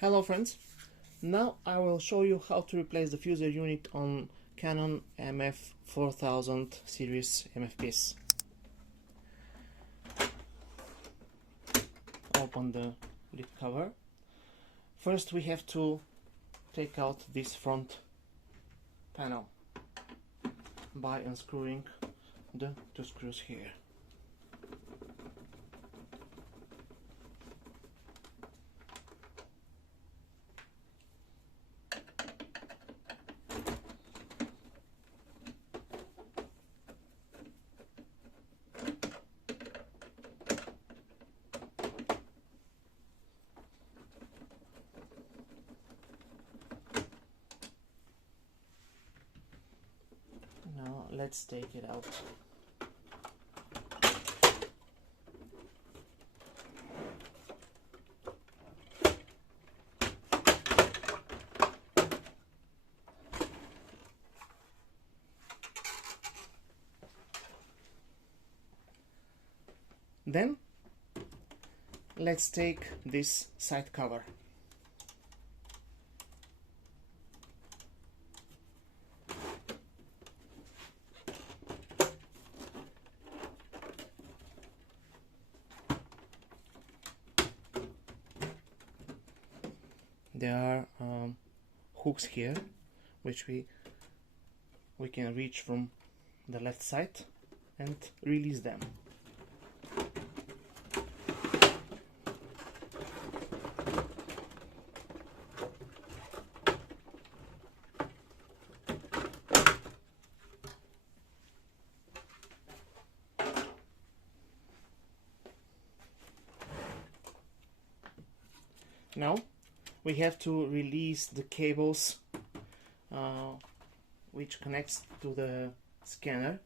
Hello friends, now I will show you how to replace the fuser unit on Canon MF4000 series MFPs. Open the lid cover. First we have to take out this front panel by unscrewing the two screws here. Now let's take it out. Then let's take this side cover. There are hooks here which we can reach from the left side and release them. Now we have to release the cables which connects to the scanner.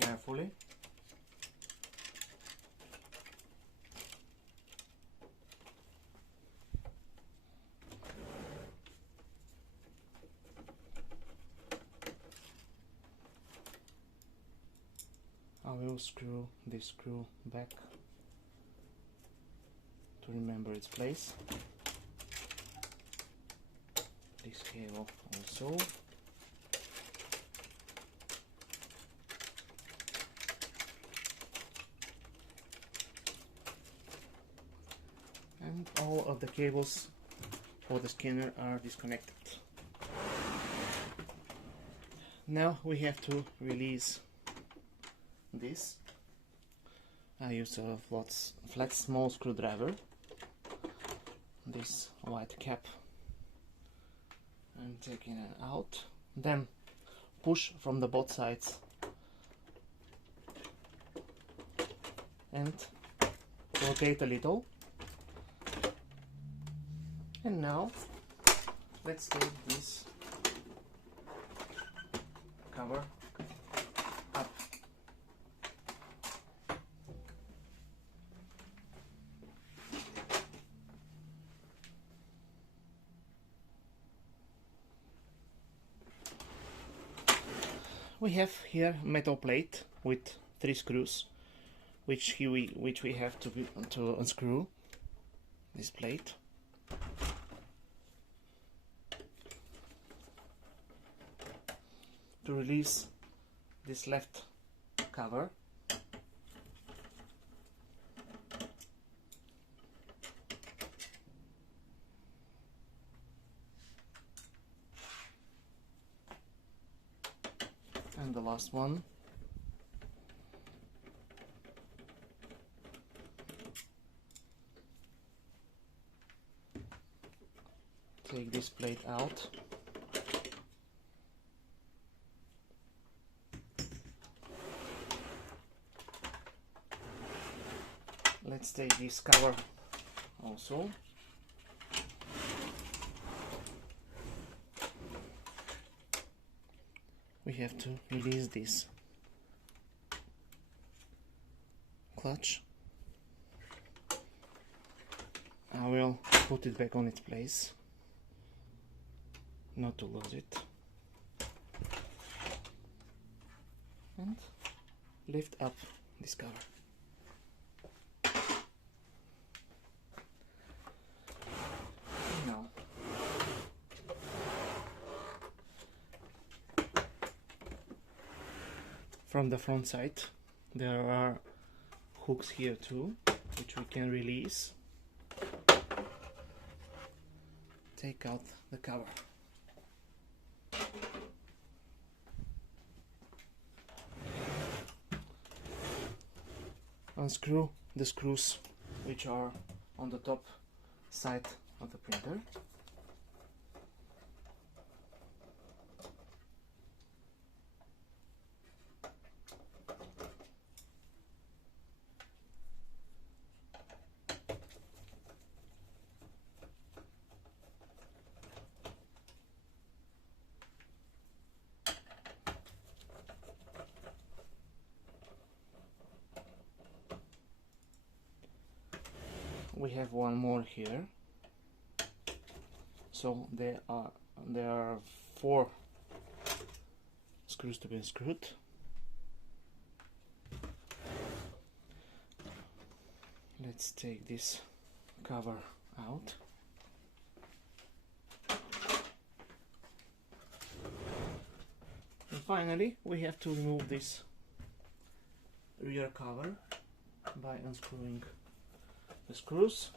Carefully. I will screw this screw back to remember its place. This cable also. And all of the cables for the scanner are disconnected. Now we have to release this. I use a flat small screwdriver, this white cap, and taking it out. Then push from the both sides and rotate a little. And now let's take this cover up. We have here metal plate with 3 screws, which we have to unscrew this plate. To release this left cover, and the last one. Take this plate out. Let's take this cover also. We have to release this clutch. I will put it back on its place, not to lose it. lift up this cover. Now, from the front side there are hooks here too, which we can release. Take out the cover. Unscrew the screws which are on the top side of the printer. We have one more here, so there are 4 screws to be unscrewed. Let's take this cover out. And finally we have to remove this rear cover by unscrewing the screws.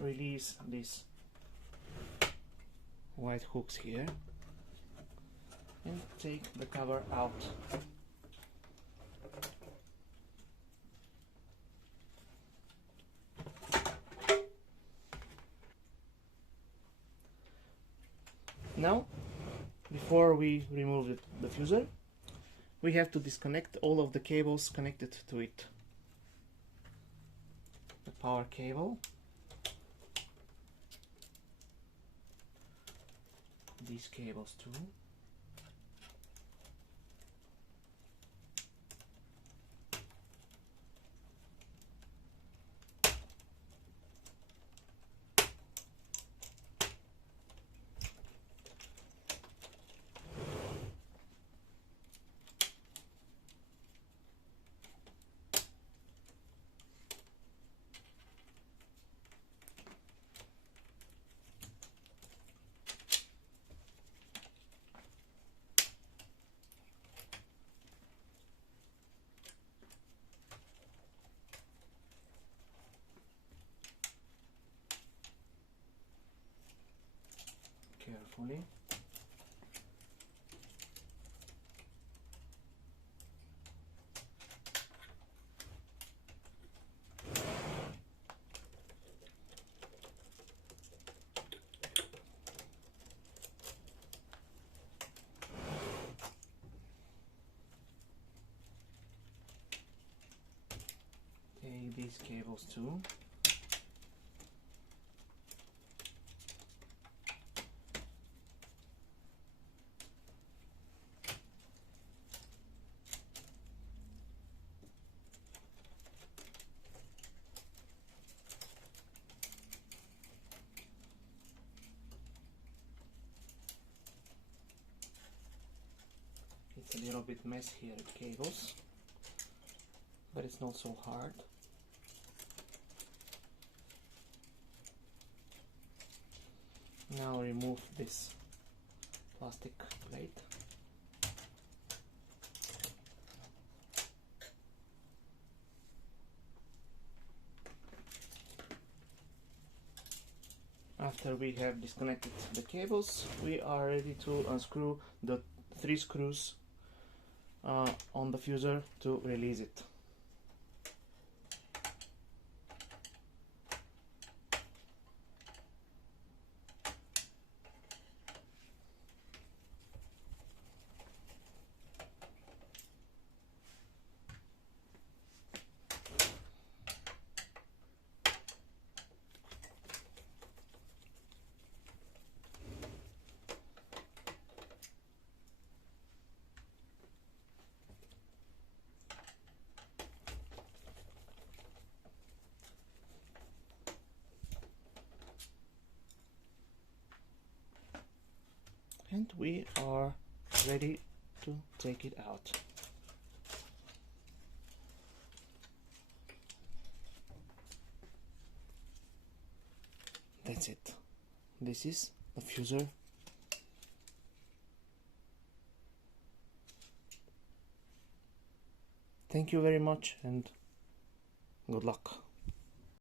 Release these white hooks here and take the cover out. Now, before we remove the fusel, we have to disconnect all of the cables connected to it. The power cable, these cables too, carefully. Take these cables too. It's a little bit messy here with cables, but it's not so hard. Now remove this plastic plate. After we have disconnected the cables, we are ready to unscrew the 3 screws on the fuser to release it. and we are ready to take it out. That's it. This is the fuser. Thank you very much and good luck.